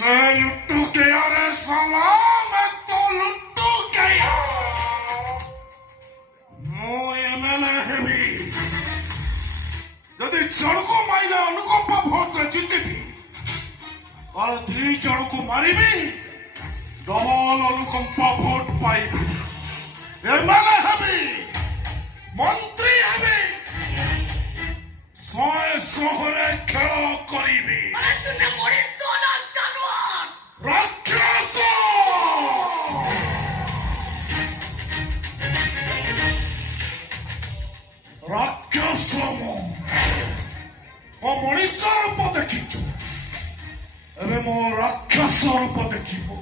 मैं लुट्टू गया रे साला, मैं तो लुट्टू गया। ମୁଁ ଏମଏଲଏ ହେବି ଯଦି ଜଣକୁ ମାଇଲେ ଅନୁକମ୍ପା ଭୋଟରେ ଜିତିବି, ତାହେଲେ 2 ଜଣକୁ ମାରିବି, ଡବଲ ଅନୁକମ୍ପା ଭୋଟ ପାଇବି। ଏମଏଲଏ ହେବି, ମନ୍ତ୍ରୀ ହେବି, 100 ଖେଳ କରିବି। ରାକ୍ଷସ ରାକ୍ଷସ ମୋ ମଣିଷ ରୂପ ଦେଖିଛୁ, ଏବେ ମୋ ରାକ୍ଷସ ରୂପ ଦେଖିବୁ।